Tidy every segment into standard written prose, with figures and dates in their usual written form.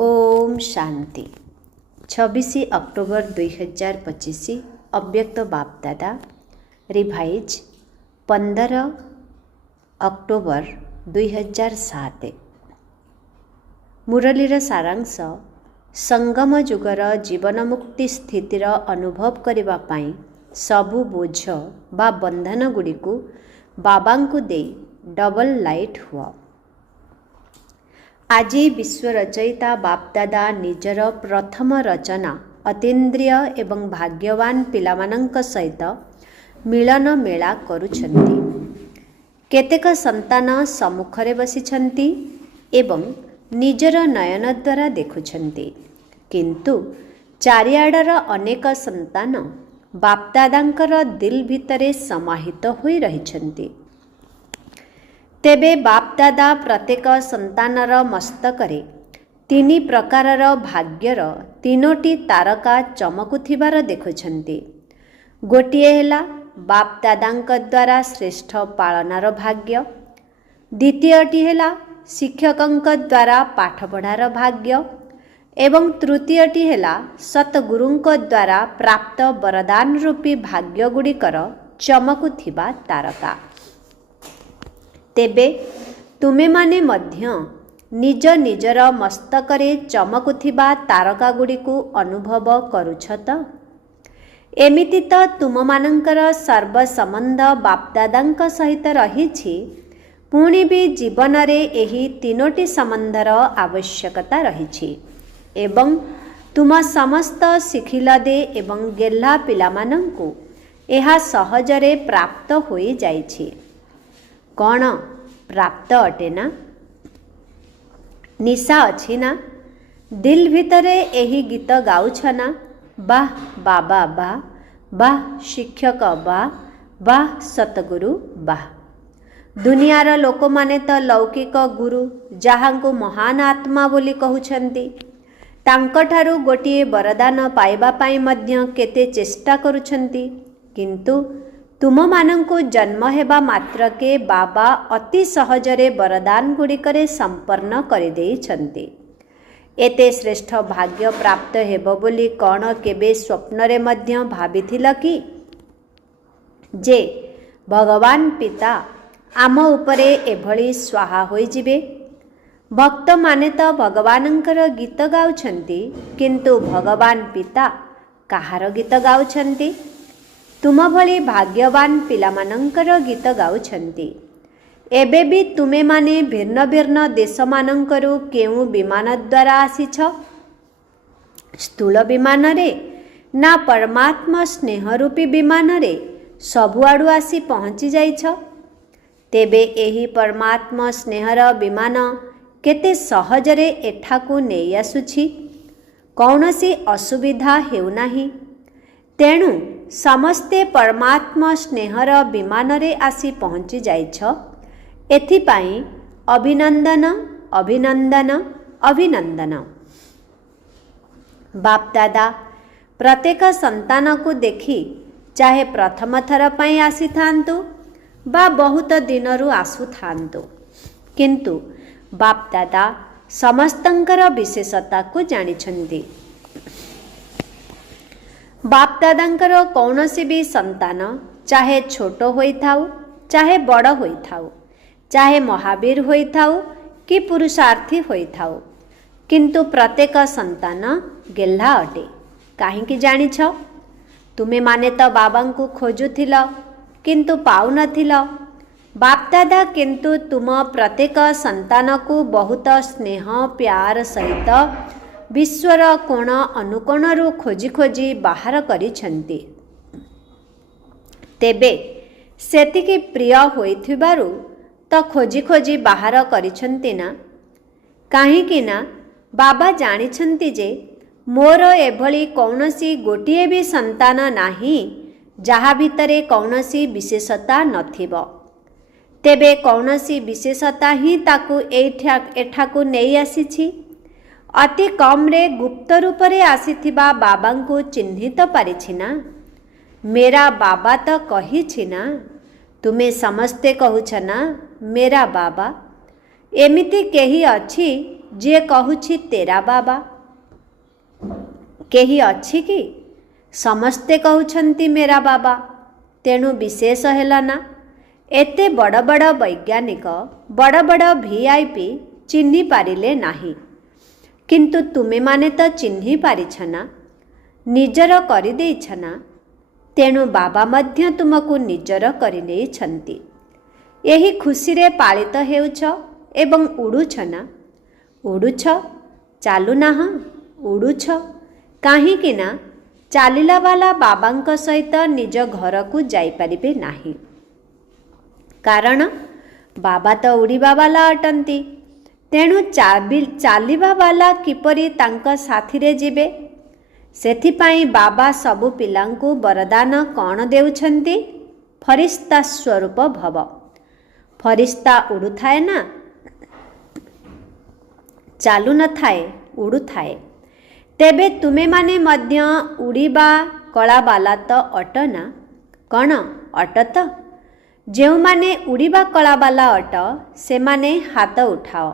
Om Shanti 26 October 2025 अव्यक्त बापदादा revise 15 October 2007 मुरलीर सारांश संगम जुगर जीवन मुक्ति स्थितिर अनुभव करने पाई सबु बोझ बा बंधन गुड़ी को बाबा को दे डबल लाइट हुआ। आज विश्व रचयिता बापदादा निजर प्रथम रचना अतीन्द्रिय एवं भाग्यवान पिलामानंक सहित मिलन मेला करुछन्ति। केतेक संतान सम्मुखरे बसिछन्ति एवं निजर नयन द्वारा देखुछन्ति, किंतु चारिआडर अनेक संतान बापदादांकर दिल भितरे समाहित होई रहिछन्ति। तेबे बापदादा प्रत्येक संतानर मस्तकरे तीन प्रकारर भाग्यर तीनोटी तारका चमकुथिबार देखुछन्ति। गोटिए हेला बापदादांक द्वारा श्रेष्ठ पालनार भाग्य, द्वितीयटी हेला शिक्षकंक द्वारा पाठपढ़ार भाग्य एवं तृतीयटी हेला सतगुरुंक द्वारा प्राप्त वरदान रूपी भाग्य गुड़िकर चमकुथिबा तारका। तेबे तुमे माने मध्य निज निजर मस्तकरे चमकुथिबा तारका गुड़ी को अनुभव करुछ त? एमिति त तुम मानंकर सर्व संबंध बापदादांक सहित रहिछि, पुणी भी जीवन रे एही तीनोटी संबंधर आवश्यकता रहिछि एवं तुम समस्त शिखिलदे एवं गेल्हा पिलामानंकु एहा सहजरे प्राप्त होई जाइछि। कौन प्राप्त अटे ना? निशा अच्छी ना? दिल भितरे एही गीत गाउछ ना? वाह बाबा वाह, वाह शिक्षक वाह, वाह सतगुरु वाह। दुनियार लोक माने तो लौकिक गुरु जहांको महान आत्मा बोली कहउछन्ति, तांकठारु गोटिए वरदान पाइबा पाई मध्य केते चेष्टा करुछन्ति, किंतु तुम मानंको जन्म हेबा मात्र के बाबा अति सहजरे वरदान गुड़िकरे संपन्न कर देइछन्ति। एते श्रेष्ठ भाग्य प्राप्त हेबो बोली कौन केबे स्वप्नरे मध्य भाबिथिल कि जे भगवान पिता आम उपरे एभली स्वाहा होई जिबे? भक्त माने तो भगवानंकर गीत गाउछन्ति, किंतु भगवान पिता काहार गीत गाउछन्ति? तुम भली भाग्यवान पिलामानंकर गीत गाउछन्ति। एबे भी तुमे माने भिन्न भिन्न देश मानंकरु केउ विमान द्वारा आसीछ? स्थूल विमान रे ना परमात्मा स्नेह रूपी विमान रे सबुआडु आसी पहुँची जाइछ? तेबे एही परमात्मा स्नेहर विमान केते सहजरे एठाकु नेई आसुछि, कौनसी असुविधा हेउ नाही। तेणु समस्ते परमात्मा स्नेहर विमान रे आसी पहुँची जाइछ, एथिपाई अभिनंदन अभिनंदन अभिनंदन। बापदादा प्रत्येक संतान को देखी चाहे प्रथम थर पाई आसी थांतु बा बहुत दिनरु आसु थांतु, किंतु बापदादा समस्तंकर विशेषता को जानिछन्ति। बापदादांकर कौनसी भी संतान चाहे छोट होई थाउ चाहे बड़ होई थाउ, चाहे महावीर होई थाउ कि पुरुषार्थी होई थाउ, किंतु प्रत्येक संतान गेल्हा अटे। काहींकि जानिछ? तुमे माने तो बाबा को खोजुथिल किंतु पाउ नथिल। बापदादा किंतु तुम प्रत्येक संतान को बहुत स्नेह प्यार सहित विश्वर कोण अनुकोणरू खोजी खोजी बाहर करिछन्ति। तेबे सेतिकी प्रिय होइथिबारु तो खोजी खोजी बाहर करिछन्ति ना? काहींकि ना बाबा जानिछन्ति जे मोर एभली कौनसी गोटिए भी संतान नाही जहा भितरे कौनसी विशेषता नथिब। तेबे कौनसी विशेषता ही ताकू एठाकू नेई आसीछि। अति कम रे गुप्त रूप रे आसीथिबा बाबा को चिन्हित पारिछि ना? मेरा बाबा तो कहिछि ना? तुमे समस्ते कहूछ ना मेरा बाबा? एमिति केही अछि जी कहूछि तेरा बाबा? केही अछि कि? समस्ते कहउछन्ति मेरा बाबा। तेणु विशेष हेला ना? एते बड़ बड़ वैज्ञानिक बड़ बड़ VIP चिन्हि पारिले नाही, किंतु तुमे माने तो चिन्हि पारिछ ना, निजर करि देइछ ना। तेणु बाबा मध्य तुमको निजर करि नेइछन्ति। एही खुशी रे पालित हेउछ एवं उडुछ ना? उडुछ, चालु नाह, उडुछ काहींकि ना चालिला वाला बाबांक सहित निज घर को जाई परिबे नाही। कारण बाबा तो उड़ीबा वाला अटंती। तेणु चालिबा वाला किपरि तांक साथी रे जिबे? सेथिपाई बाबा सबु पिलांकु वरदान कौन देउछन्ति? फरिश्ता स्वरूप भव। फरिश्ता उड़ुथाए ना, चालू न थाए, उड़ुथाए। तेबे तुमे माने मध्य उड़ीबा कला वाला तो अट ना? कौन अट तो? जेउ माने उड़ीबा कला वाला अट से माने हाथ उठाओ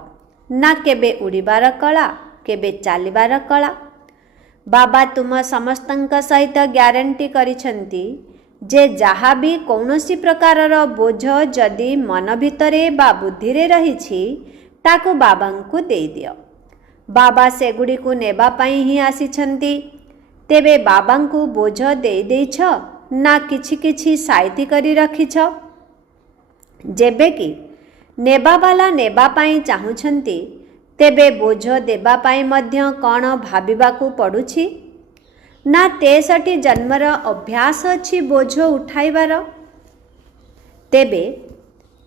ना। केबे उड़ीबार कला, केबे चालिबार कला। बाबा तुम समस्तंक सहित ग्यारंटी करिछन्ति जे जहा भी कौनसी प्रकारर बोझ जदि मन भितरे बा बुद्धि रे रहिछि ताकु बाबांकु देई दियो। बाबा सेगुडी को नेबा पाई ही आसिछन्ति। तेबे बाबांकु बोझ देई देइछ ना किछि किछि साइति करी रखिछ? जेबे कि नेबा वाला नेबा पाई चाहुछन्ति, तेबे बोझ देबा पाई मध्य कौन भाबिबाकु पडुछि? ना 63 जन्मर अभ्यास अछि बोझ उठाइबार? तेबे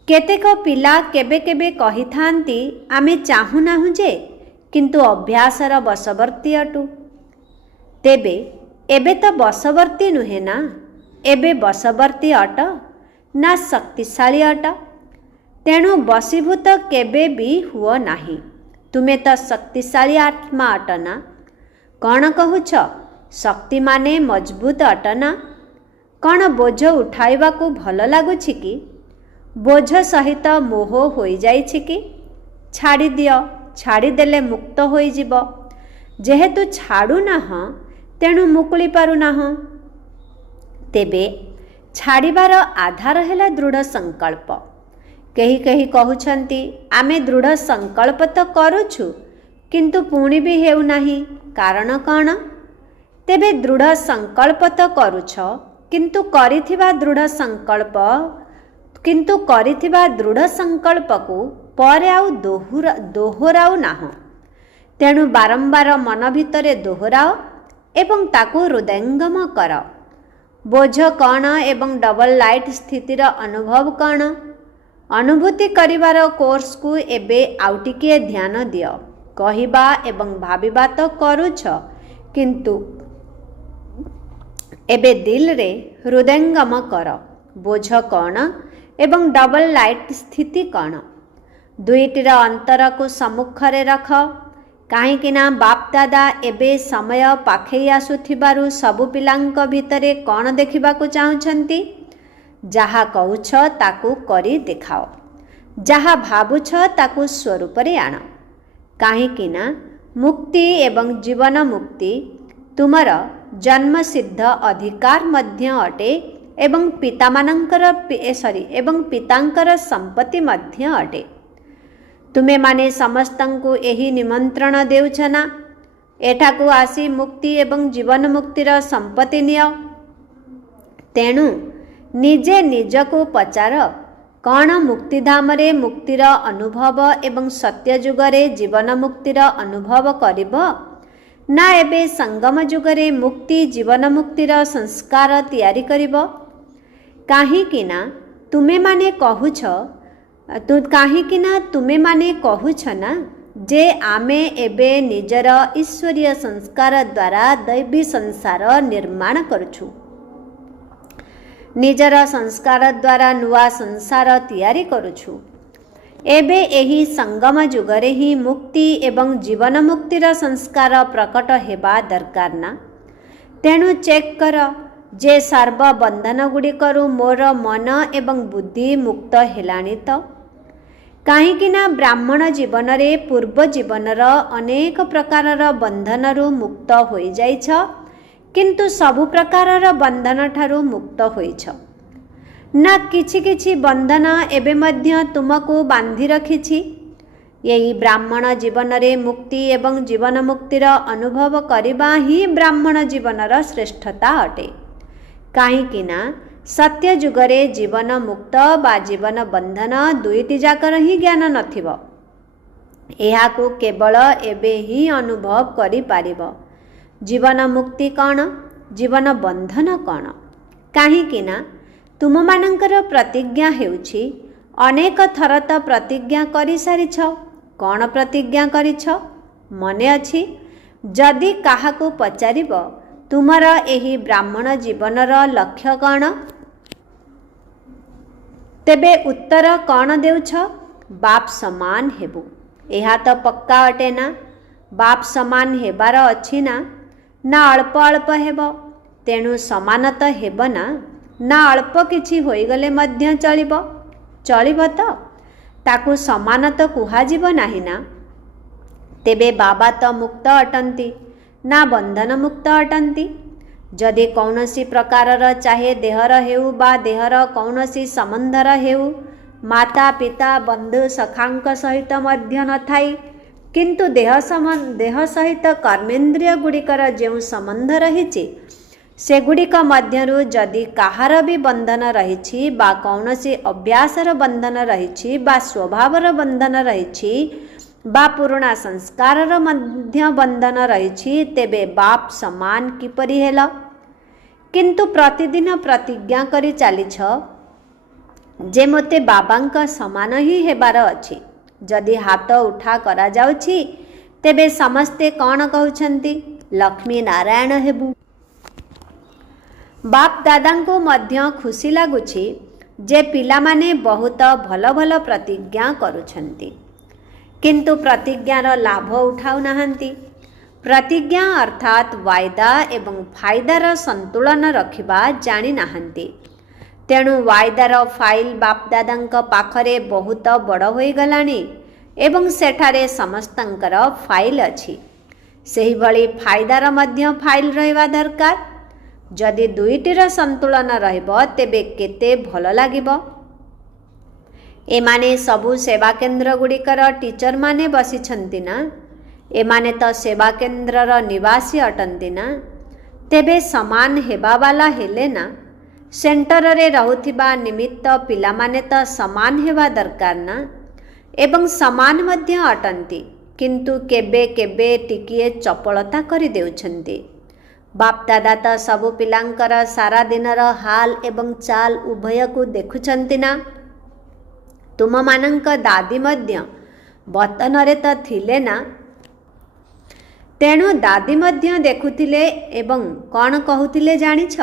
केतेक पिला केबे केबे कहिथांती आमे चाहु नाहु जे, किंतु अभ्यासर बशवर्ती अटु। तेबे एबे तो बशवर्ती नुहे ना, एबे बशवर्ती अट ना शक्तिशाली अट। तेणु बशीभूत केबे भी हुओ नाही। तुमे तो शक्तिशाली आत्मा अट ना? कौन कहुछ? शक्ति माने मजबूत अट ना? कौन बोझ उठाइबा को भल लागुछि कि? बोझ सहित मोह होई जाइछि कि? छाड़ी दियो, छाड़ी देले मुक्त होई जिवो। जेहेतु छाड़ू नाह तेणु मुकुली पारु नाह। तेबे छाड़िबार आधार हेला दृढ़ संकल्प। केही केही कहउछन्ति आमे दृढ़ संकल्प तो करूछु, किंतु पुणी भी हेउ नाही। कारण कौन? तेबे दृढ़ संकल्प तो करूछ, किंतु करिथिबा दृढ़ संकल्प को परे आउ दोहराउ नाह। तेणु बारंबार मन भितरे दोहराओ एवं ताकू हृदयंगम कर। बोझ कौन एवं डबल लाइट स्थितिर अनुभव कौन? अनुभूति करिवार कोर्स को एबे आउ टिके ध्यान दियो। कहिबा एवं भाबिबा तो करूछ, किंतु एबे दिल रे हृदयंगम कर। बोझ कौन एवं डबल लाइट स्थिति कौन? दुईटीर अंतर को सम्मुखरे रख। काहींकि ना बाप दादा एबे समय पाखई आसुथिबारु सबु पिलांक भितरे कौन देखिबाकु चाहुछन्ति? जहा कहूछ ताकू करी देखाओ, जहा भाबुछ ताकू स्वरूप रे आण। काहींकि ना मुक्ति एवं जीवन मुक्ति तुमर जन्म सिद्ध अधिकार मध्य अटे एवं पितांकर संपत्ति मध्य अटे। तुमे माने समस्तंकु एही निमंत्रण देउछ ना? एठाकु आसी मुक्ति एवं जीवन मुक्तिर संपत्ति नियो। तेणु निजे निजको पचार, कौन मुक्तिधाम रे मुक्तिर अनुभव एवं सत्य जुगरे जीवन मुक्तिर अनुभव करिब ना एबे संगम जुगरे मुक्ति जीवन मुक्तिर संस्कार तैयारी करिब? काहींकि ना तुमे माने कहूछ तुमे माने कहूछ ना जे आमे एबे निजर ईश्वरीय संस्कार द्वारा दैवी संसार निर्माण करुछु। निजर संस्कार द्वारा नुआ संसार तैयारी करुछु। एबे एही संगम जुगरे ही मुक्ति एवं जीवन मुक्तिर संस्कार प्रकट हेबा दरकार ना? तेणु चेक कर जे सर्व बंधन गुड़िकरु मोर मन एवं बुद्धि मुक्त हेलाणी तो? କାହିଁକିନା ବ୍ରାହ୍ମଣ ଜୀବନରେ ପୂର୍ବ ଜୀବନର ଅନେକ ପ୍ରକାରର ବନ୍ଧନରୁ ମୁକ୍ତ ହୋଇଯାଇଛ, କିନ୍ତୁ ସବୁ ପ୍ରକାରର ବନ୍ଧନ ଠାରୁ ମୁକ୍ତ ହୋଇଛ ନା? କିଛି କିଛି ବନ୍ଧନ ଏବେ ମଧ୍ୟ ତୁମକୁ ବାନ୍ଧି ରଖିଛି। ଏହି ବ୍ରାହ୍ମଣ ଜୀବନରେ ମୁକ୍ତି ଏବଂ ଜୀବନ ମୁକ୍ତିର ଅନୁଭବ କରିବା ହିଁ ବ୍ରାହ୍ମଣ ଜୀବନର ଶ୍ରେଷ୍ଠତା ଅଟେ। କାହିଁକିନା ସତ୍ୟ ଯୁଗରେ ଜୀବନ ମୁକ୍ତ ବା ଜୀବନ ବନ୍ଧନ ଦୁଇଟି ଯାକର ହିଁ ଜ୍ଞାନ ନଥିବ। ଏହାକୁ କେବଳ ଏବେ ହିଁ ଅନୁଭବ କରିପାରିବ। ଜୀବନ ମୁକ୍ତି କ'ଣ, ଜୀବନ ବନ୍ଧନ କ'ଣ? କାହିଁକିନା ତୁମମାନଙ୍କର ପ୍ରତିଜ୍ଞା ହେଉଛି, ଅନେକ ଥର ତ ପ୍ରତିଜ୍ଞା କରିସାରିଛ। କ'ଣ ପ୍ରତିଜ୍ଞା କରିଛ ମନେ ଅଛି? ଯଦି କାହାକୁ ପଚାରିବ ତୁମର ଏହି ବ୍ରାହ୍ମଣ ଜୀବନର ଲକ୍ଷ୍ୟ କ'ଣ, ତେବେ ଉତ୍ତର କ'ଣ ଦେଉଛ? ବାପ ସମାନ ହେବୁ। ଏହା ତ ପକ୍କା ଅଟେ ନା? ବାପ ସମାନ ହେବାର ଅଛି ନା? ନା ଅଳ୍ପ ଅଳ୍ପ ହେବ? ତେଣୁ ସମାନ ତ ହେବ ନା? ନା ଅଳ୍ପ କିଛି ହୋଇଗଲେ ମଧ୍ୟ ଚଳିବ? ଚଳିବ ତ? ତାକୁ ସମାନ ତ କୁହାଯିବ ନାହିଁ ନା? ତେବେ ବାବା ତ ମୁକ୍ତ ଅଟନ୍ତି ନା ବନ୍ଧନ ମୁକ୍ତ ଅଟନ୍ତି? ଯଦି କୌଣସି ପ୍ରକାରର ଚାହେ ଦେହର ହେଉ ବା ଦେହର କୌଣସି ସମ୍ବନ୍ଧର ହେଉ, ମାତା ପିତା ବନ୍ଧୁ ସଖାଙ୍କ ସହିତ ମଧ୍ୟ ନଥାଇ, କିନ୍ତୁ ଦେହ ସହିତ କର୍ମେନ୍ଦ୍ରିୟ ଗୁଡ଼ିକର ଯେଉଁ ସମ୍ବନ୍ଧ ରହିଛି, ସେଗୁଡ଼ିକ ମଧ୍ୟରୁ ଯଦି କାହାର ବି ବନ୍ଧନ ରହିଛି ବା କୌଣସି ଅଭ୍ୟାସର ବନ୍ଧନ ରହିଛି ବା ସ୍ୱଭାବର ବନ୍ଧନ ରହିଛି ବା ପୁରୁଣା ସଂସ୍କାରର ମଧ୍ୟ ବନ୍ଧନ ରହିଛି, ତେବେ ବାପ ସମାନ କିପରି ହେଲ? କିନ୍ତୁ ପ୍ରତିଦିନ ପ୍ରତିଜ୍ଞା କରି ଚାଲିଛ ଯେ ମୋତେ ବାବାଙ୍କ ସମାନ ହିଁ ହେବାର ଅଛି। ଯଦି ହାତ ଉଠା କରାଯାଉଛି, ତେବେ ସମସ୍ତେ କ'ଣ କହୁଛନ୍ତି? ଲକ୍ଷ୍ମୀ ନାରାୟଣ ହେବୁ। ବାପ ଦାଦାଙ୍କୁ ମଧ୍ୟ ଖୁସି ଲାଗୁଛି ଯେ ପିଲାମାନେ ବହୁତ ଭଲ ଭଲ ପ୍ରତିଜ୍ଞା କରୁଛନ୍ତି, କିନ୍ତୁ ପ୍ରତିଜ୍ଞାର ଲାଭ ଉଠାଉନାହାନ୍ତି। ପ୍ରତିଜ୍ଞା ଅର୍ଥାତ୍ ୱାଇଦା ଏବଂ ଫାଇଦାର ସନ୍ତୁଳନ ରଖିବା ଜାଣିନାହାନ୍ତି। ତେଣୁ ୱାଇଦାର ଫାଇଲ ବାପଦାଦାଙ୍କ ପାଖରେ ବହୁତ ବଡ଼ ହୋଇଗଲାଣି ଏବଂ ସେଠାରେ ସମସ୍ତଙ୍କର ଫାଇଲ ଅଛି। ସେହିଭଳି ଫାଇଦାର ମଧ୍ୟ ଫାଇଲ ରହିବା ଦରକାର। ଯଦି ଦୁଇଟିର ସନ୍ତୁଳନ ରହିବ, ତେବେ କେତେ ଭଲ ଲାଗିବ। ଏମାନେ ସବୁ ସେବା କେନ୍ଦ୍ର ଗୁଡ଼ିକର ଟିଚରମାନେ ବସିଛନ୍ତି ନା? ଏମାନେ ତ ସେବା କେନ୍ଦ୍ରର ନିବାସୀ ଅଟନ୍ତି ନା? ତେବେ ସମାନ ହେବାବାଲା ହେଲେ ନା? ସେଣ୍ଟରରେ ରହୁଥିବା ନିମିତ୍ତ ପିଲାମାନେ ତ ସମାନ ହେବା ଦରକାର ନା? ଏବଂ ସମାନ ମଧ୍ୟ ଅଟନ୍ତି, କିନ୍ତୁ କେବେ କେବେ ଟିକିଏ ଚପଳତା କରିଦେଉଛନ୍ତି। ବାପଦାଦା ତ ସବୁ ପିଲାଙ୍କର ସାରା ଦିନର ହାଲ ଏବଂ ଚାଲ ଉଭୟକୁ ଦେଖୁଛନ୍ତି ନା? ତୁମମାନଙ୍କ ଦାଦି ମଧ୍ୟ ବତନରେ ତ ଥିଲେ ନା? ତେଣୁ ଦାଦି ମଧ୍ୟ ଦେଖୁଥିଲେ ଏବଂ କ'ଣ କହୁଥିଲେ ଜାଣିଛ?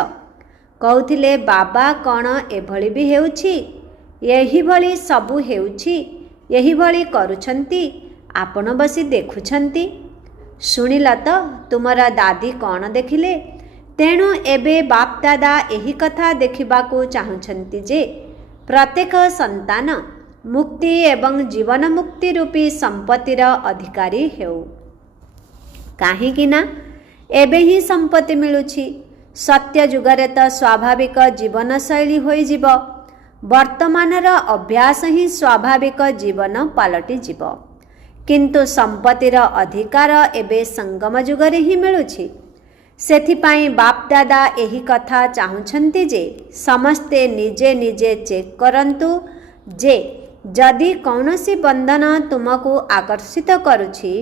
କହୁଥିଲେ, ବାବା କ'ଣ ଏଭଳି ବି ହେଉଛି, ଏହିଭଳି ସବୁ ହେଉଛି, ଏହିଭଳି କରୁଛନ୍ତି, ଆପଣ ବସି ଦେଖୁଛନ୍ତି। ଶୁଣିଲ ତ ତୁମର ଦାଦି କ'ଣ ଦେଖିଲେ? ତେଣୁ ଏବେ ବାପଦାଦା ଏହି କଥା ଦେଖିବାକୁ ଚାହୁଁଛନ୍ତି ଯେ ପ୍ରତ୍ୟେକ ସନ୍ତାନ ମୁକ୍ତି ଏବଂ ଜୀବନ ମୁକ୍ତି ରୂପୀ ସମ୍ପତ୍ତିର ଅଧିକାରୀ ହେଉ। କାହିଁକିନା ଏବେ ହିଁ ସମ୍ପତ୍ତି ମିଳୁଛି। ସତ୍ୟ ଯୁଗରେ ତ ସ୍ୱାଭାବିକ ଜୀବନଶୈଳୀ ହୋଇଯିବ। ବର୍ତ୍ତମାନର ଅଭ୍ୟାସ ହିଁ ସ୍ୱାଭାବିକ ଜୀବନ ପାଲଟିଯିବ। କିନ୍ତୁ ସମ୍ପତ୍ତିର ଅଧିକାର ଏବେ ସଙ୍ଗମ ଯୁଗରେ ହିଁ ମିଳୁଛି। ସେଥିପାଇଁ ବାପଦାଦା ଏହି କଥା ଚାହୁଁଛନ୍ତି ଯେ ସମସ୍ତେ ନିଜେ ନିଜେ ଚେକ୍ କରନ୍ତୁ ଯେ ଯଦି କୌଣସି ବନ୍ଧନ ତୁମକୁ ଆକର୍ଷିତ କରୁଛି,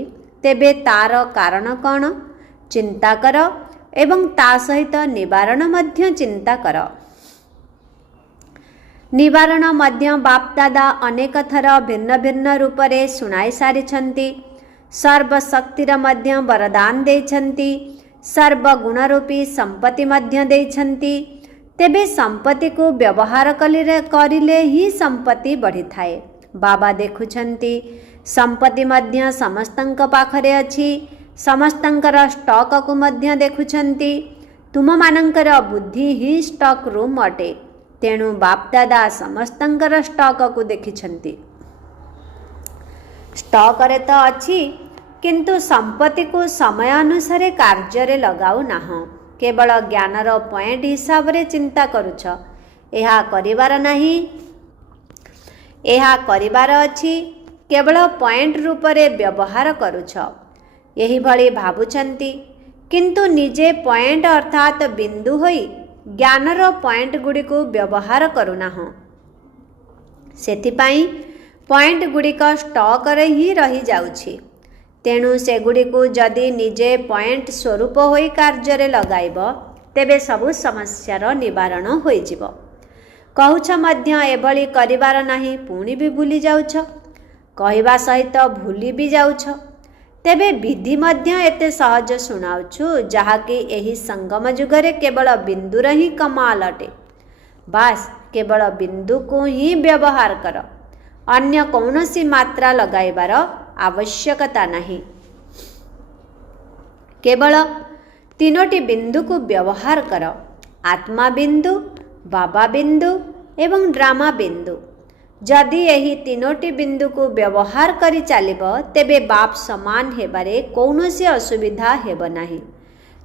ତେବେ ତାର କାରଣ କ'ଣ ଚିନ୍ତା କର ଏବଂ ତା ସହିତ ନିବାରଣ ମଧ୍ୟ ଚିନ୍ତା କର। ନିବାରଣ ମଧ୍ୟ ବାପଦାଦା ଅନେକ ଥର ଭିନ୍ନ ଭିନ୍ନ ରୂପରେ ଶୁଣାଇ ସାରିଛନ୍ତି। ସର୍ବଶକ୍ତିର ମଧ୍ୟ ବରଦାନ ଦେଇଛନ୍ତି, ସର୍ବଗୁଣରୂପୀ ସମ୍ପତ୍ତି ମଧ୍ୟ ଦେଇଛନ୍ତି। ତେବେ ସମ୍ପତ୍ତିକୁ ବ୍ୟବହାର କରିଲେ ହିଁ ସମ୍ପତ୍ତି ବଢ଼ିଥାଏ। ବାବା ଦେଖୁଛନ୍ତି ସମ୍ପତ୍ତି ମଧ୍ୟ ସମସ୍ତଙ୍କ ପାଖରେ ଅଛି। ସମସ୍ତଙ୍କର ଷ୍ଟକକୁ ମଧ୍ୟ ଦେଖୁଛନ୍ତି। ତୁମମାନଙ୍କର ବୁଦ୍ଧି ହିଁ ଷ୍ଟକ୍ ରୁମ୍ ଅଟେ। ତେଣୁ ବାପଦାଦା ସମସ୍ତଙ୍କର ଷ୍ଟକକୁ ଦେଖିଛନ୍ତି। ଷ୍ଟକରେ ତ ଅଛି, କିନ୍ତୁ ସମ୍ପତ୍ତିକୁ ସମୟ ଅନୁସାରେ କାର୍ଯ୍ୟରେ ଲଗାଉ ନାହଁ। କେବଳ ଜ୍ଞାନର ପଏଣ୍ଟ ହିସାବରେ ଚିନ୍ତା କରୁଛ। ଏହା କରିବାର ନାହିଁ। ଏହା କରିବାର ଅଛି, କେବଳ ପଏଣ୍ଟ ରୂପରେ ବ୍ୟବହାର କରୁଛ। ଏହିଭଳି ଭାବୁଛନ୍ତି, କିନ୍ତୁ ନିଜେ ପଏଣ୍ଟ ଅର୍ଥାତ୍ ବିନ୍ଦୁ ହୋଇ ଜ୍ଞାନର ପଏଣ୍ଟ ଗୁଡ଼ିକୁ ବ୍ୟବହାର କରୁନାହଁ। ସେଥିପାଇଁ ପଏଣ୍ଟ ଗୁଡ଼ିକ ଷ୍ଟକରେ ହିଁ ରହିଯାଉଛି। ତେଣୁ ସେଗୁଡ଼ିକୁ ଯଦି ନିଜେ ପଏଣ୍ଟ ସ୍ୱରୂପ ହୋଇ କାର୍ଯ୍ୟରେ ଲଗାଇବ, ତେବେ ସବୁ ସମସ୍ୟାର ନିବାରଣ ହୋଇଯିବ। କହୁଛ ମଧ୍ୟ ଏଭଳି କରିବାର ନାହିଁ, ପୁଣି ବି ଭୁଲି ଯାଉଛ। କହିବା ସହିତ ଭୁଲି ବି ଯାଉଛ। ତେବେ ବିଧି ମଧ୍ୟ ଏତେ ସହଜ ଶୁଣାଉଛୁ, ଯାହାକି ଏହି ସଙ୍ଗମ ଯୁଗରେ କେବଳ ବିନ୍ଦୁର ହିଁ କମାଲ ଅଟେ। ବାସ୍ କେବଳ ବିନ୍ଦୁକୁ ହିଁ ବ୍ୟବହାର କର। ଅନ୍ୟ କୌଣସି ମାତ୍ରା ଲଗାଇବାର ଆବଶ୍ୟକତା ନାହିଁ। କେବଳ 3ଟି ବିନ୍ଦୁକୁ ବ୍ୟବହାର କର। ଆତ୍ମା ବିନ୍ଦୁ, ବାବା ବିନ୍ଦୁ ଏବଂ ଡ୍ରାମା ବିନ୍ଦୁ। ଯଦି ଏହି 3ଟି ବିନ୍ଦୁକୁ ବ୍ୟବହାର କରି ଚାଲିବ, ତେବେ ବାପ ସମାନ ହେବାରେ କୌଣସି ଅସୁବିଧା ହେବ ନାହିଁ।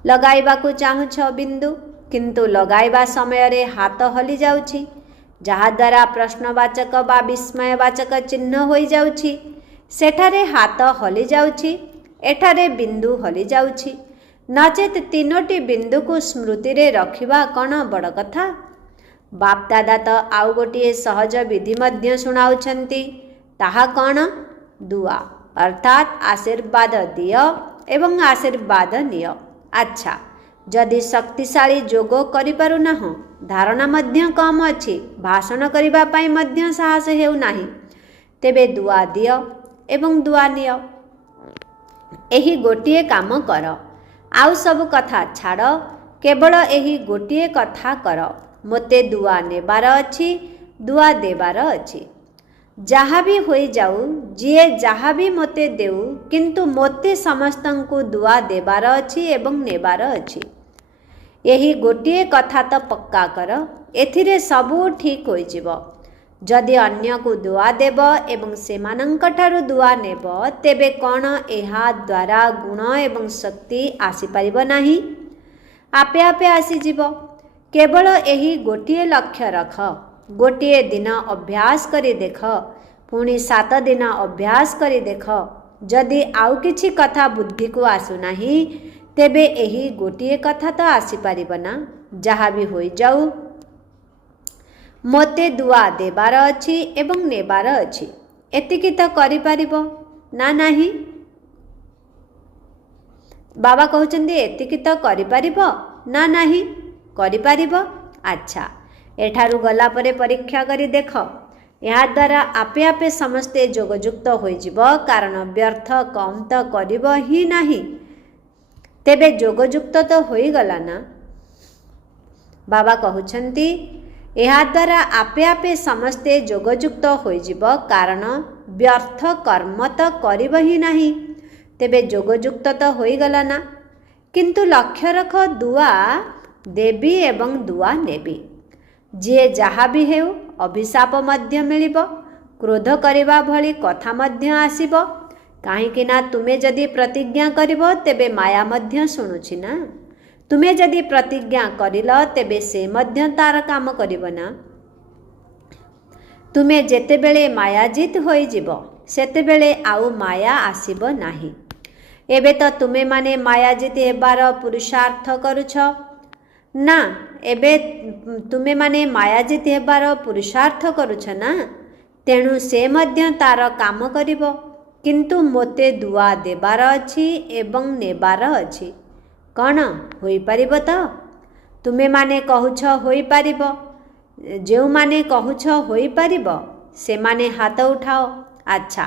ଲଗାଇବାକୁ ଚାହୁଁଛ ବିନ୍ଦୁ, କିନ୍ତୁ ଲଗାଇବା ସମୟରେ ହାତ ହଲିଯାଉଛି, ଯାହାଦ୍ୱାରା ପ୍ରଶ୍ନବାଚକ ବା ବିସ୍ମୟବାଚକ ଚିହ୍ନ ହୋଇଯାଉଛି। ସେଠାରେ ହାତ ହଲିଯାଉଛି, ଏଠାରେ ବିନ୍ଦୁ ହଲିଯାଉଛି। ନଚେତ୍ 3ଟି ବିନ୍ଦୁକୁ ସ୍ମୃତିରେ ରଖିବା କ'ଣ ବଡ଼ କଥା? ବାପଦାଦା ତ ଆଉ ଗୋଟିଏ ସହଜ ବିଧି ମଧ୍ୟ ଶୁଣାଉଛନ୍ତି। ତାହା କ'ଣ? ଦୁଆ ଅର୍ଥାତ୍ ଆଶୀର୍ବାଦ ଦିଅ ଏବଂ ଆଶୀର୍ବାଦ ନିଅ। ଆଚ୍ଛା, ଯଦି ଶକ୍ତିଶାଳୀ ଯୋଗ କରିପାରୁନାହଁ, ଧାରଣା ମଧ୍ୟ କମ୍ ଅଛି, ଭାଷଣ କରିବା ପାଇଁ ମଧ୍ୟ ସାହସ ହେଉନାହିଁ, ତେବେ ଦୁଆ ଦିଅ ଏବଂ ଦୁଆ ନିଅ। ଏହି ଗୋଟିଏ କାମ କର। ଆଉ ସବୁ କଥା ଛାଡ଼, କେବଳ ଏହି ଗୋଟିଏ କଥା କର। ମୋତେ ଦୁଆ ନେବାର ଅଛି, ଦୁଆ ଦେବାର ଅଛି। ଯାହା ବି ହୋଇଯାଉ, ଯିଏ ଯାହା ବି ମୋତେ ଦେଉ, କିନ୍ତୁ ମୋତେ ସମସ୍ତଙ୍କୁ ଦୁଆ ଦେବାର ଅଛି ଏବଂ ନେବାର ଅଛି। ଏହି ଗୋଟିଏ କଥା ତ ପକ୍କା କର, ଏଥିରେ ସବୁ ଠିକ୍ ହୋଇଯିବ। ଯଦି ଅନ୍ୟକୁ ଦୁଆ ଦେବ ଏବଂ ସେମାନଙ୍କଠାରୁ ଦୁଆ ନେବ, ତେବେ କ'ଣ ଏହା ଦ୍ୱାରା ଗୁଣ ଏବଂ ଶକ୍ତି ଆସିପାରିବ ନାହିଁ? ଆପେ ଆପେ ଆସିଯିବ। କେବଳ ଏହି ଗୋଟିଏ ଲକ୍ଷ୍ୟ ରଖ। ଗୋଟିଏ ଦିନ ଅଭ୍ୟାସ କରି ଦେଖ, ପୁଣି 7 ଦିନ ଅଭ୍ୟାସ କରି ଦେଖ। ଯଦି ଆଉ କିଛି କଥା ବୁଦ୍ଧିକୁ ଆସୁନାହିଁ, ତେବେ ଏହି ଗୋଟିଏ କଥା ତ ଆସିପାରିବ ନା। ଯାହା ବି ହୋଇଯାଉ, ମୋତେ ଦୁଆ ଦେବାର ଅଛି ଏବଂ ନେବାର ଅଛି। ଏତିକି ତ କରିପାରିବ ନା ନାହିଁ? ବାବା କହୁଛନ୍ତି, ଏତିକି ତ କରିପାରିବ ନା ନାହିଁ? କରିପାରିବ। ଆଚ୍ଛା, ଏଠାରୁ ଗଲା ପରେ ପରୀକ୍ଷା କରି ଦେଖ। ଏହାଦ୍ୱାରା ଆପେ ଆପେ ସମସ୍ତେ ଯୋଗଯୁକ୍ତ ହୋଇଯିବ, କାରଣ ବ୍ୟର୍ଥ କମ୍ ତ କରିବ ହିଁ ନାହିଁ। ତେବେ ଯୋଗଯୁକ୍ତ ତ ହୋଇଗଲା ନା? ବାବା କହୁଛନ୍ତି, ଏହାଦ୍ୱାରା ଆପେ ଆପେ ସମସ୍ତେ ଯୋଗଯୁକ୍ତ ହୋଇଯିବ, କାରଣ ବ୍ୟର୍ଥ କର୍ମ ତ କରିବ ହିଁ ନାହିଁ। ତେବେ ଯୋଗଯୁକ୍ତ ତ ହୋଇଗଲା ନା? କିନ୍ତୁ ଲକ୍ଷ୍ୟ ରଖ, ଦୁଆ ଦେବି ଏବଂ ଦୁଆ ନେବି। ଯିଏ ଯାହା ବି ହେଉ, ଅଭିଶାପ ମଧ୍ୟ ମିଳିବ, କ୍ରୋଧ କରିବା ଭଳି କଥା ମଧ୍ୟ ଆସିବ। କାହିଁକି ନା ତୁମେ ଯଦି ପ୍ରତିଜ୍ଞା କରିବ, ତେବେ ମାୟା ମଧ୍ୟ ଶୁଣୁଛି ନା। ତୁମେ ଯଦି ପ୍ରତିଜ୍ଞା କରିଲ, ତେବେ ସେ ମଧ୍ୟ ତାର କାମ କରିବ ନା। ତୁମେ ଯେତେବେଳେ ମାୟାଜିତ ହୋଇଯିବ, ସେତେବେଳେ ଆଉ ମାୟା ଆସିବ ନାହିଁ। ଏବେ ତ ତୁମେମାନେ ମାୟାଜିତ ହେବାର ପୁରୁଷାର୍ଥ କରୁଛ ନା? ଏବେ ତୁମେମାନେ ମାୟାଜିତ ହେବାର ପୁରୁଷାର୍ଥ କରୁଛ ନା? ତେଣୁ ସେ ମଧ୍ୟ ତାର କାମ କରିବ। କିନ୍ତୁ ମୋତେ ଦୁଆ ଦେବାର ଅଛି ଏବଂ ନେବାର ଅଛି। କ'ଣ ହୋଇପାରିବ ତ? ତୁମେମାନେ କହୁଛ ହୋଇପାରିବ। ଯେଉଁମାନେ କହୁଛ ହୋଇପାରିବ, ସେମାନେ ହାତ ଉଠାଅ। ଆଚ୍ଛା,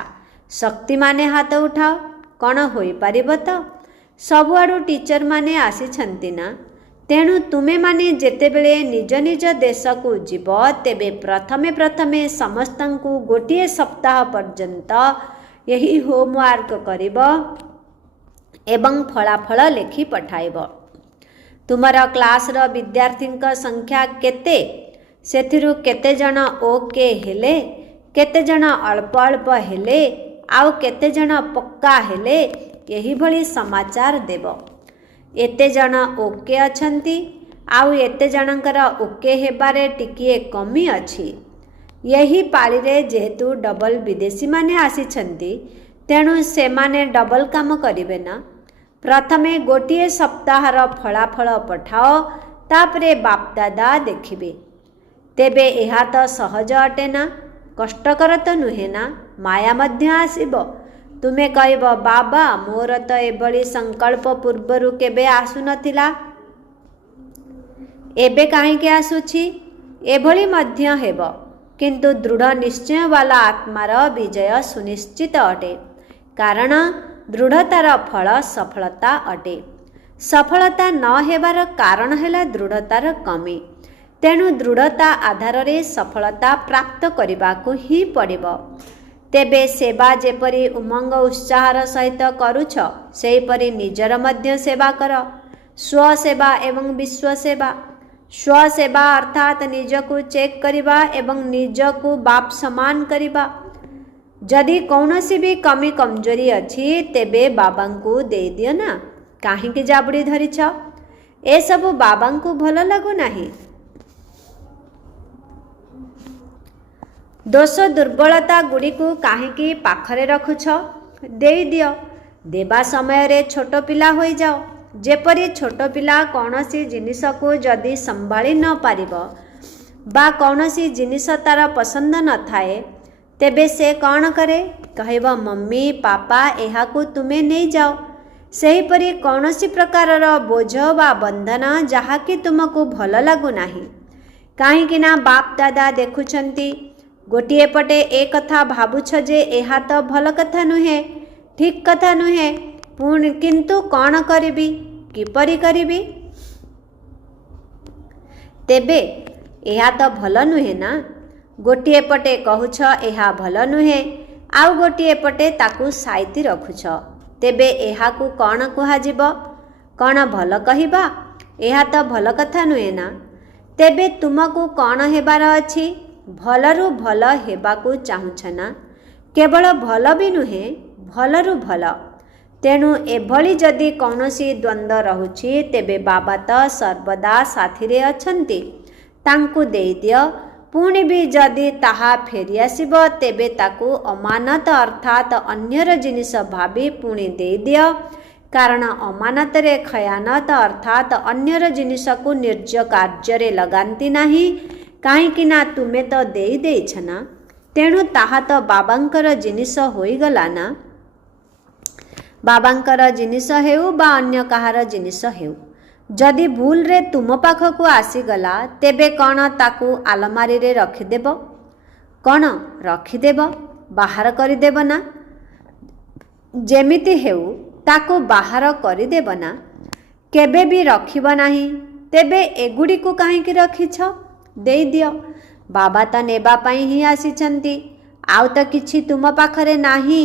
ଶକ୍ତିମାନେ ହାତ ଉଠାଅ। କ'ଣ ହୋଇପାରିବ ତ? ସବୁଆଡ଼ୁ ଟିଚରମାନେ ଆସିଛନ୍ତି ନା? ତେଣୁ ତୁମେମାନେ ଯେତେବେଳେ ନିଜ ନିଜ ଦେଶକୁ ଯିବ, ତେବେ ପ୍ରଥମେ ସମସ୍ତଙ୍କୁ ଗୋଟିଏ ସପ୍ତାହ ପର୍ଯ୍ୟନ୍ତ ଏହି ହୋମୱାର୍କ କରିବ ଏବଂ ଫଳାଫଳ ଲେଖି ପଠାଇବ। ତୁମର କ୍ଲାସର ବିଦ୍ୟାର୍ଥୀଙ୍କ ସଂଖ୍ୟା କେତେ? ସେଥିରୁ କେତେଜଣ ଓକେ ହେଲେ, କେତେଜଣ ଅଳ୍ପ ଅଳ୍ପ ହେଲେ, आउ केते जण पक्का हेले यही भली समाचार देव। एते जण ओके अछंती आउ एते जनकर ओके हेबारे टिकिए कमी अछि। यही पाली रे जेहेतु डबल विदेशी माने आसीछंती तेणु से माने डबल काम करिवे ना। प्रथमे गोटिए सप्ताहर फलाफल पठाओ तापरे बापदादा देखिबे। तेबे एहा तो सहज अटे ना, कष्टकर तो नुहे ना। माया मध्य आसीबो। तुमे कहब बाबा मोर तो एभली संकल्प पूर्वरु केबे आसु नथिला, एबे काहेके आसुछि? एभली मध्य हेबो, किंतु दृढ़ निश्चय वाला आत्मार विजय सुनिश्चित अटे। कारण दृढ़तार फल सफलता अटे। सफलता न हेबार कारण हेला दृढ़तार कमी। तेणु दृढ़ता आधार रे सफलता प्राप्त करबाकू ही पड़िबो। तेबे सेवा जेपरी उमंग उत्साहर सहित करुछ सेहीपरि निजर मध्य सेवा कर। स्वसेवा एवं विश्व सेवा। स्वसेवा अर्थात निजकू चेक करिबा एवं निजकू बाप समान करिबा। जदि कौनसी भी कमी कमजोरी अछि तेबे बाबांकू दे दियो ना। काहींकि जाबुड़ी धरिछ? ए सबु बाबांकू भल लागू नाही। दोष दुर्बलता गुड़िकू काहींकि पाखरे रखुछ? देई दियो। देबा समय रे छोट पिला होई जाओ। जेपरी छोट पिला कौनसी जिनिस को जदि संभाली न पारिबो बा कौनसी जिनिस तार पसंद न थाए तेबे से कौन करे? कहब मम्मी पापा एहाकू तुमे नहीं जाओ। सेहीपरि कौनसी प्रकारर बोझ बा बंधन जहाँकि तुमको भल लागू नाही। काहींकि ना बाप दादा देखुछंती। गोटिए पटे ए कथा भाबुछ जे एहा तो भल कथा नुहे, ठीक कथा नुहे, पुणी किंतु कौन करिबी, किपरि करिबी? तेबे एहा तो भल नुहे ना। गोटिए पटे कहुछ एहा भल नुहे, आउ गोटिए पटे ताकू साइती रखुछ। तेबे एहाकू कौन कुहाजिब? कौन भल कहिबा? एहा तो भल कथा नुहे ना। तेबे तुमको कौन हेबार अछि? भलरु भल हेबाकू चाहुछ ना। केवल भल भी नुहे, भलरु भल। तेणु एभली जदि कौनसी द्वंद्व रहुछि तेबे बाबा तो सर्वदा साथी रे अछंती। तांकू देई दियो। पुणी भी जदि ताहा फेरी आसीबो तेबे ताकू अमानत अर्थात अन्यर जिनिस भाबी पुणी देई दियो। कारण अमानत रे खयानत अर्थात अन्यर जिनिस को निर्ज कार्य रे लगांती नाही। काहींकि ना तुमे तो देई देइछ ना। तेणु ताहा तो बाबांकर जिनिस होई गला ना। बाबांकर जिनिस हेउ बा अन्य कहार जिनिस हेउ, जदि भूल रे तुम पाखकू आसीगला तेबे कौन ताकू आलमारी रे रखिदेब? कौन रखिदेब? बाहर करदेब ना। जेमिति हेउ ताकू बाहर करदेब ना। केबे भी रखिब नाही। तेबे एगुड़ी को काहींकि रखिछ? देई दियो। बाबा तो नेबा पाई ही आसीछंती। आउ तो किछि तुम पाखरे नाही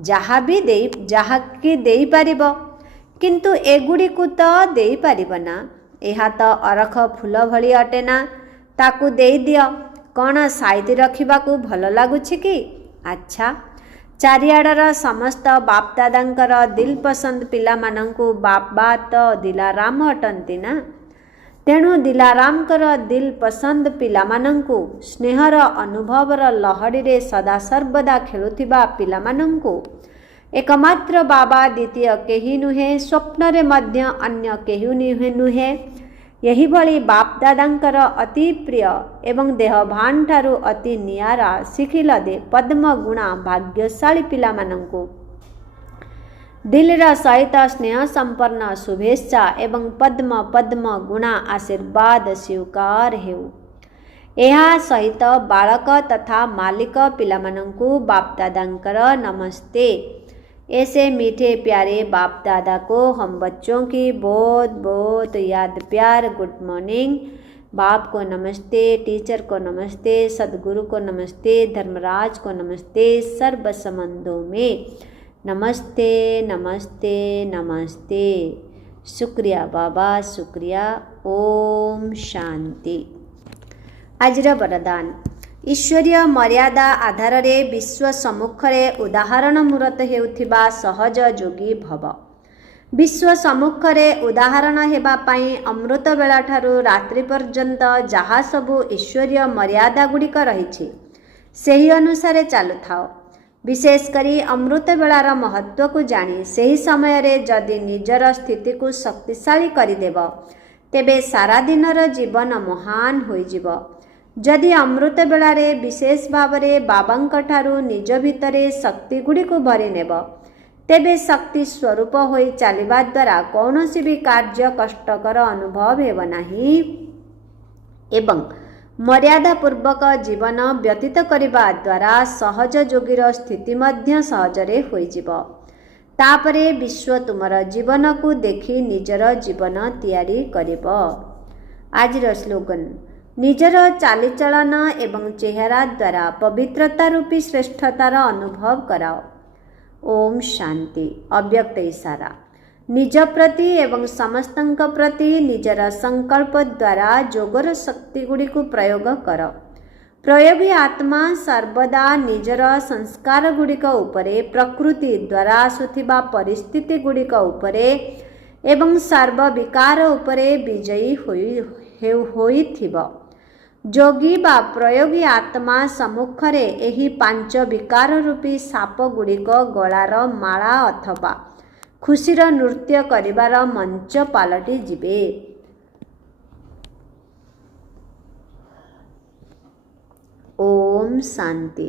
जहा भी देई पारिबो, किंतु एगुड़ी को तो देई पारिबो ना। एहा तो अरख फूल भली अटे ना। ताकू देई दियो। कौन साइती रखिबाकू भल लागुछि कि? अच्छा, चारिआडर समस्त बाप दादांकर दिल पसंद पिला मानंकू बाबा तो दिलाराम अटंती ना। तेणु दिलारामकर दिल पसंद पिला मानंकू स्नेहर अनुभवर लहड़ी रे सदा सर्वदा खेलुथिबा पिला मानंकू एकमात्र बाबा द्वितीय केही नुहे, स्वप्न रे मध्य अन्य केही नुहे। यही भली बाप दादांकर अति प्रिय एवं देहभान ठारू अति नियारा शिखिल दे पद्म गुणा भाग्यशाली पिला मानंकू दिलर सहित स्नेह संपन्न शुभेच्छा एवं पद्म पद्म गुणा आशीर्वाद स्वीकार हेउ। एहा सहित बालक तथा मालिक पिलामानंकू बाप दादांकर नमस्ते। ऐसे मीठे प्यारे बाप दादा को हम बच्चों की बहुत बहुत याद प्यार गुड मॉर्निंग। बाप को नमस्ते, टीचर को नमस्ते, सदगुरु को नमस्ते, धर्मराज को नमस्ते, सर्व संबंधों में नमस्ते नमस्ते नमस्ते। शुक्रिया बाबा, शुक्रिया। ओम शांति। आजर वरदान। ଈଶ୍ୱରୀୟ ମର୍ୟାଦା ଆଧାରରେ ବିଶ୍ୱ ସମ୍ମୁଖରେ ଉଦାହରଣ ମୂରତ ହେଉଥିବା ସହଜ ଯୋଗୀ ଭବ। ବିଶ୍ୱ ସମ୍ମୁଖରେ ଉଦାହରଣ ହେବା ପାଇଁ ଅମୃତ ବେଳାଠାରୁ ରାତ୍ରି ପର୍ଯ୍ୟନ୍ତ ଯାହା ସବୁ ଈଶ୍ୱରୀୟ ମର୍ୟାଦା ଗୁଡ଼ିକ ରହିଛି ସେହି ଅନୁସାରେ ଚାଲୁଥାଅ। ବିଶେଷ କରି ଅମୃତ ବେଳାର ମହତ୍ତ୍ୱକୁ ଜାଣି ସେହି ସମୟରେ ଯଦି ନିଜର ସ୍ଥିତିକୁ ଶକ୍ତିଶାଳୀ କରିଦେବ ତେବେ ସାରା ଦିନର ଜୀବନ ମହାନ ହୋଇଯିବ। ଯଦି ଅମୃତ ବେଳାରେ ବିଶେଷ ଭାବରେ ବାବାଙ୍କଠାରୁ ନିଜ ଭିତରେ ଶକ୍ତି ଗୁଡ଼ିକୁ ଭରି ନେବ ତେବେ ଶକ୍ତି ସ୍ୱରୂପ ହୋଇ ଚାଲିବା ଦ୍ୱାରା କୌଣସି ବି କାର୍ଯ୍ୟ କଷ୍ଟକର ଅନୁଭବ ହେବ ନାହିଁ ଏବଂ ମର୍ୟାଦାପୂର୍ବକ ଜୀବନ ବ୍ୟତୀତ କରିବା ଦ୍ୱାରା ସହଜ ଯୋଗୀର ସ୍ଥିତି ମଧ୍ୟ ସହଜରେ ହୋଇଯିବ। ତାପରେ ବିଶ୍ୱ ତୁମର ଜୀବନକୁ ଦେଖି ନିଜର ଜୀବନ ତିଆରି କରିବ। ଆଜିର ସ୍ଲୋଗନ, ନିଜର ଚାଲିଚଳନ ଏବଂ ଚେହେରା ଦ୍ୱାରା ପବିତ୍ରତା ରୂପୀ ଶ୍ରେଷ୍ଠତାର ଅନୁଭବ କରାଅ। ଓମ୍ ଶାନ୍ତି। ଅବ୍ୟକ୍ତ ଇଶାରା, ନିଜ ପ୍ରତି ଏବଂ ସମସ୍ତଙ୍କ ପ୍ରତି ନିଜର ସଂକଳ୍ପ ଦ୍ୱାରା ଯୋଗର ଶକ୍ତି ଗୁଡ଼ିକୁ ପ୍ରୟୋଗ କର। ପ୍ରୟୋଗୀ ଆତ୍ମା ସର୍ବଦା ନିଜର ସଂସ୍କାର ଗୁଡ଼ିକ ଉପରେ, ପ୍ରକୃତି ଦ୍ୱାରା ଆସୁଥିବା ପରିସ୍ଥିତି ଗୁଡ଼ିକ ଉପରେ ଏବଂ ସର୍ବ ବିକାର ଉପରେ ବିଜୟୀ ହୋଇଥିବ। ଯୋଗୀ ବା ପ୍ରୟୋଗୀ ଆତ୍ମା ସମ୍ମୁଖରେ ଏହି 5 ବିକାର ରୂପୀ ସାପ ଗୁଡ଼ିକ ଗଳାର ମାଳା ଅଥବା ଖୁସିର ନୃତ୍ୟ କରିବାର ମଞ୍ଚ ପାଲଟି ଯିବେ। ଓମ୍ ଶାନ୍ତି।